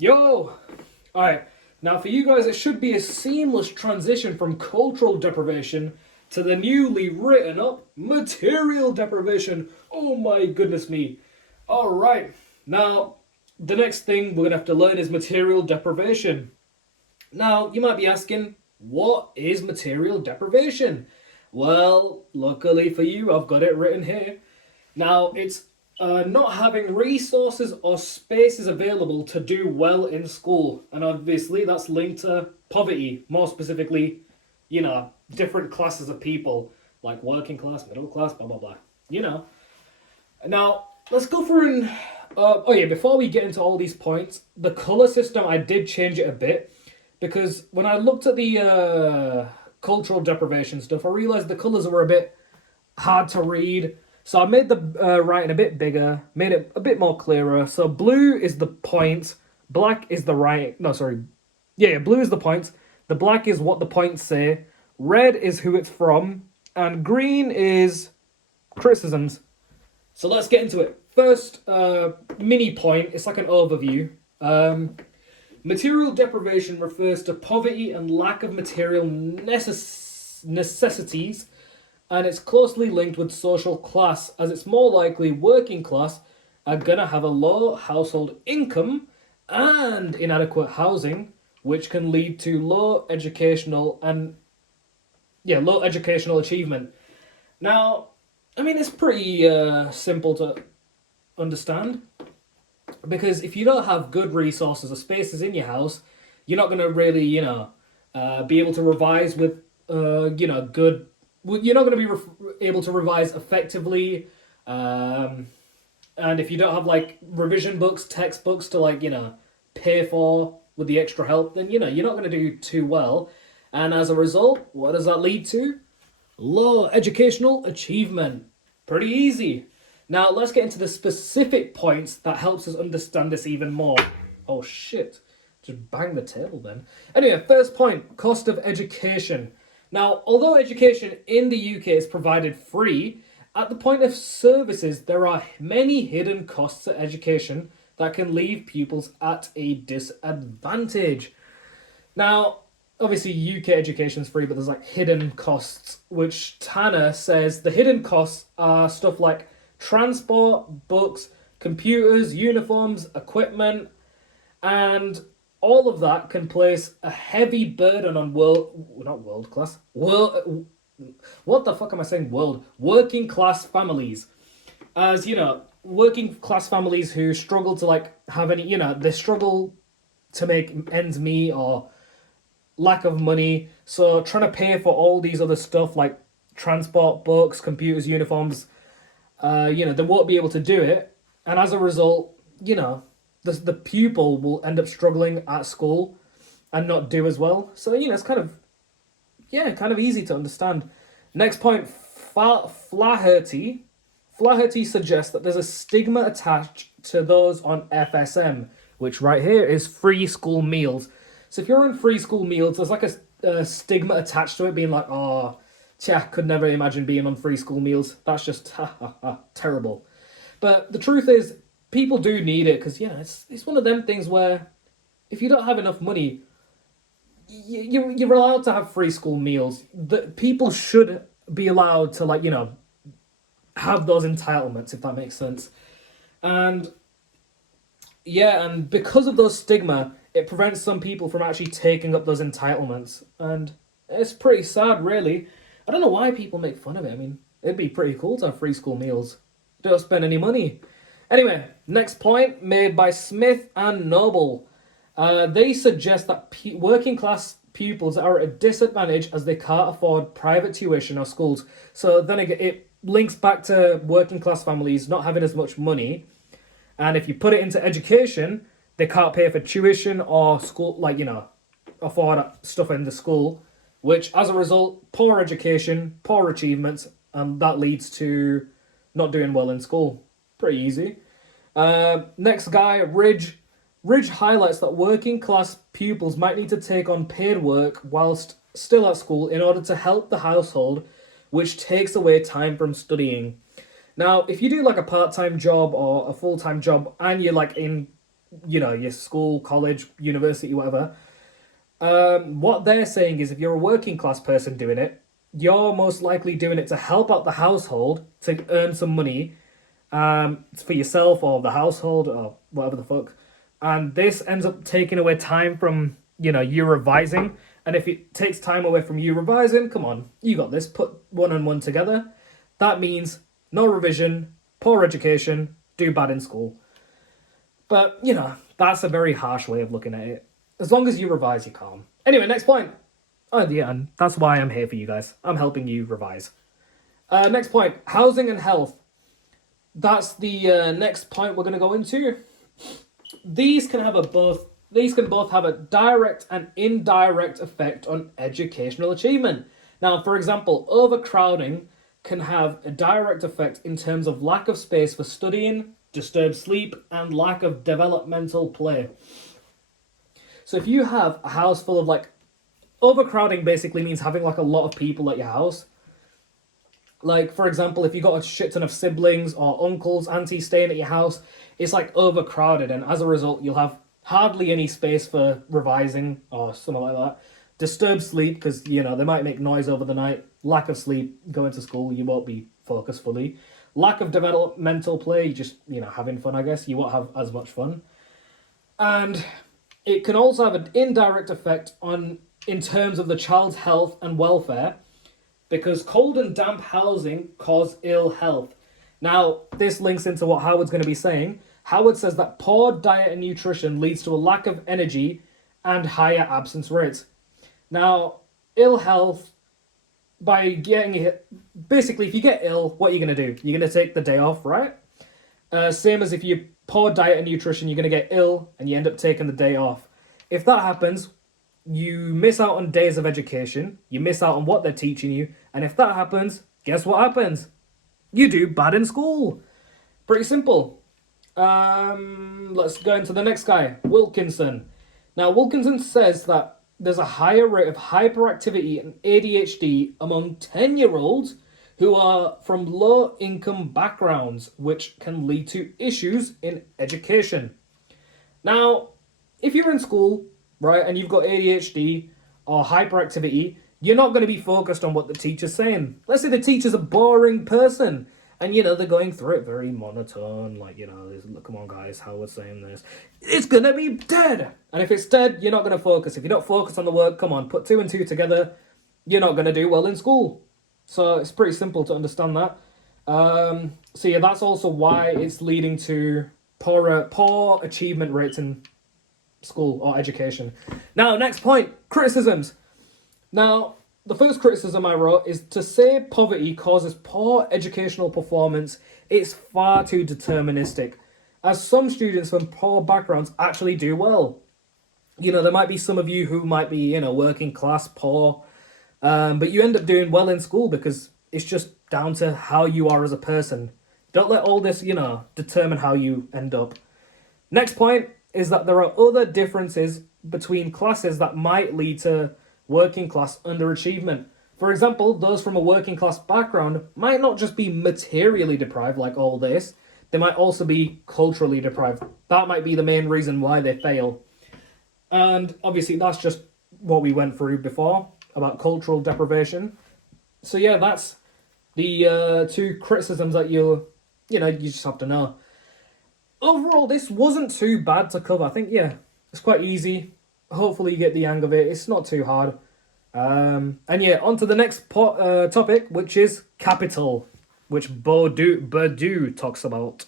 Yo! Alright, now for you guys, it should be a seamless transition from cultural deprivation to the newly written up material deprivation. Oh my goodness me. Alright, now the next thing we're gonna have to learn is material deprivation. Now, you might be asking, what is material deprivation? Well, luckily for you, I've got it written here. Now, it's not having resources or spaces available to do well in school. And obviously, that's linked to poverty, more specifically, different classes of people, like working class, middle class, blah, blah, blah. You know. Now, let's go through and. Oh, yeah, before we get into all these points, the colour system, I did change it a bit because when I looked at the cultural deprivation stuff, I realised the colours were a bit hard to read. So I made the writing a bit bigger, made it a bit more clearer. So blue is the point, black is the right. No, sorry. Yeah, blue is the point. The black is what the points say. Red is who it's from, and green is criticisms. So let's get into it. First, mini point. It's like an overview. Material deprivation refers to poverty and lack of material necessities, and it's closely linked with social class, as it's more likely working class are gonna have a low household income and inadequate housing, which can lead to low educational achievement. Now, I mean, it's pretty simple to understand because if you don't have good resources or spaces in your house, you're not gonna really, be able to revise with, good. You're not going to be able to revise effectively, and if you don't have like revision books, textbooks to pay for with the extra help, then you're not going to do too well. And as a result, what does that lead to? Low educational achievement. Pretty easy. Now let's get into the specific points that helps us understand this even more. Oh shit. Just bang the table then. Anyway, first point, cost of education. Now, although education in the UK is provided free, at the point of services, there are many hidden costs to education that can leave pupils at a disadvantage. Now, obviously, UK education is free, but there's like hidden costs, which Tanner says the hidden costs are stuff like transport, books, computers, uniforms, equipment, and all of that can place a heavy burden on what the fuck am I saying working class families, as working class families who struggle to have any, they struggle to make ends meet or lack of money, so trying to pay for all these other stuff like transport, books, computers, uniforms, they won't be able to do it, and as a result, the pupil will end up struggling at school and not do as well. So it's kind of easy to understand. Next point, Flaherty. Flaherty suggests that there's a stigma attached to those on FSM, which right here is free school meals. So if you're on free school meals, there's like a stigma attached to it, being like, oh, could never imagine being on free school meals. That's just terrible. But the truth is, people do need it because it's one of them things where if you don't have enough money, you're allowed to have free school meals. The people should be allowed to have those entitlements, if that makes sense. And and because of those stigma, it prevents some people from actually taking up those entitlements, and it's pretty sad, really. I don't know why people make fun of it. I mean, it'd be pretty cool to have free school meals. Don't spend any money. Anyway, next point made by Smith and Noble. They suggest that working class pupils are at a disadvantage as they can't afford private tuition or schools. So then again, it links back to working class families not having as much money. And if you put it into education, they can't pay for tuition or school, afford stuff in the school, which as a result, poor education, poor achievements, and that leads to not doing well in school. Pretty easy. Next guy, Ridge. Ridge highlights that working class pupils might need to take on paid work whilst still at school in order to help the household, which takes away time from studying. Now, if you do like a part-time job or a full-time job and you're in your school, college, university, whatever. What they're saying is if you're a working class person doing it, you're most likely doing it to help out the household to earn some money for yourself or the household or whatever the fuck. And this ends up taking away time from, you revising. And if it takes time away from you revising, come on, you got this. Put one and one together. That means no revision, poor education, do bad in school. But, that's a very harsh way of looking at it. As long as you revise, you're calm. Anyway, next point. Oh, yeah, and that's why I'm here for you guys. I'm helping you revise. Next point, housing and health. That's the next point we're going to go into. These can both have a direct and indirect effect on educational achievement. Now, for example, overcrowding can have a direct effect in terms of lack of space for studying, disturbed sleep, and lack of developmental play. So if you have a house full of overcrowding basically means having a lot of people at your house. Like, for example, if you got a shit ton of siblings or uncles, aunties staying at your house, it's overcrowded, and as a result, you'll have hardly any space for revising or something like that. Disturbed sleep, because, they might make noise over the night. Lack of sleep, going to school, you won't be focused fully. Lack of developmental play, you just, having fun, I guess. You won't have as much fun. And it can also have an indirect effect in terms of the child's health and welfare, because cold and damp housing cause ill health. Now, this links into what Howard's going to be saying. Howard says that poor diet and nutrition leads to a lack of energy and higher absence rates. Now, ill health, by getting it, basically, if you get ill, what are you going to do? You're going to take the day off, right? Same as if you poor diet and nutrition, you're going to get ill and you end up taking the day off. If that happens, you miss out on days of education, you miss out on what they're teaching you, and if that happens, guess what happens? You do bad in school. Pretty simple. Let's go into the next guy, Wilkinson. Now, Wilkinson says that there's a higher rate of hyperactivity and ADHD among 10-year-olds who are from low-income backgrounds, which can lead to issues in education. Now, if you're in school, right, and you've got ADHD or hyperactivity, you're not going to be focused on what the teacher's saying. Let's say the teacher's a boring person, and, they're going through it very monotone, come on, guys, Howard's saying this. It's going to be dead! And if it's dead, you're not going to focus. If you don't focus on the work, come on, put two and two together, you're not going to do well in school. So it's pretty simple to understand that. So yeah, that's also why it's leading to poor achievement rates in school or education. Now, next point, criticisms. Now, the first criticism I wrote is to say poverty causes poor educational performance. It's far too deterministic, as some students from poor backgrounds actually do well. There might be some of you who might be, working class, poor, but you end up doing well in school because it's just down to how you are as a person. Don't let all this, determine how you end up. Next point is that there are other differences between classes that might lead to working class underachievement. For example, those from a working class background might not just be materially deprived like all this, they might also be culturally deprived. That might be the main reason why they fail. And obviously that's just what we went through before about cultural deprivation. So yeah, that's the two criticisms that you just have to know. Overall, this wasn't too bad to cover. I think, it's quite easy. Hopefully you get the hang of it. It's not too hard. And yeah, on to the next topic, which is capital, which Bourdieu talks about.